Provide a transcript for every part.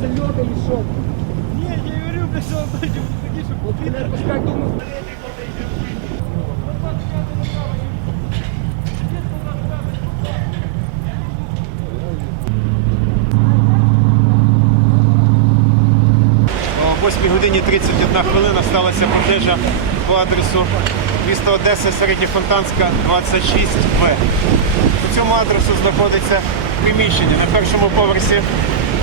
залет или что? Не, я говорю, блядь, что он такие, что... Вот, блядь, как думал, блядь, 8 годині 31 хвилина сталася пожежа по адресу міста Одеса, Середньофонтанська, 26В. По цьому адресу знаходиться приміщення. На першому поверсі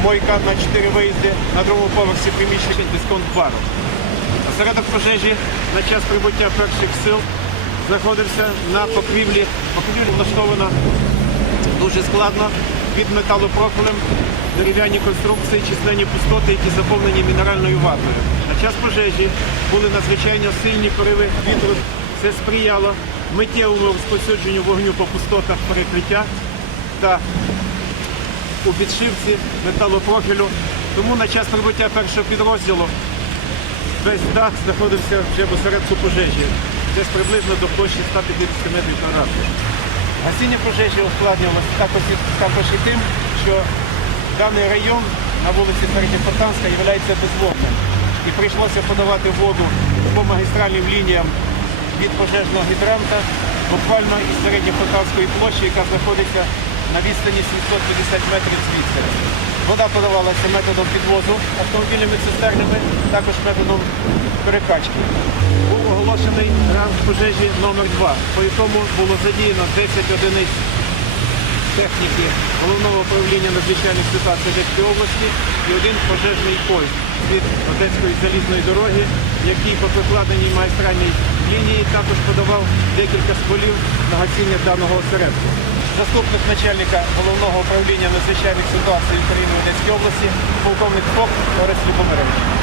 мойка на 4 виїзди, на другому поверсі приміщення дисконт-бару. Осередок пожежі на час прибуття перших сил знаходився на покрівлі. Покрівля влаштована дуже складно під металопрофілем, дерев'яні конструкції, численні пустоти, які заповнені мінеральною ватою. На час пожежі були надзвичайно сильні пориви вітру. Це сприяло миттєвому розповсюдженню вогню по пустотах перекриття та у підшивці металопрофілю. Тому на час прибуття першого підрозділу весь дах знаходився вже в пожежі, десь приблизно до площі 150 метрів квадратних. Гасіння пожежі ускладнювалося також, також і тим, що даний район на вулиці Середньопотанська є безводним. І прийшлося подавати воду по магістральним лініям від пожежного гідранта буквально із середньопотанської площі, яка знаходиться на відстані 750 метрів звідси. Вода подавалася методом підвозу автомобільними цистернами, також методом перекачки. Був оголошений ранг пожежі номер 2 по якому було задіяно 10 одиниць техніки головного управління надзвичайних ситуацій Одеської області і один пожежний поїзд від Одеської залізної дороги, який по прокладеній магістральній лінії також подавав декілька стволів на гасіння даного осередку. Заступник начальника головного управління надзвичайних ситуацій України в Одеській області, полковник ФОК Борис Любомирович.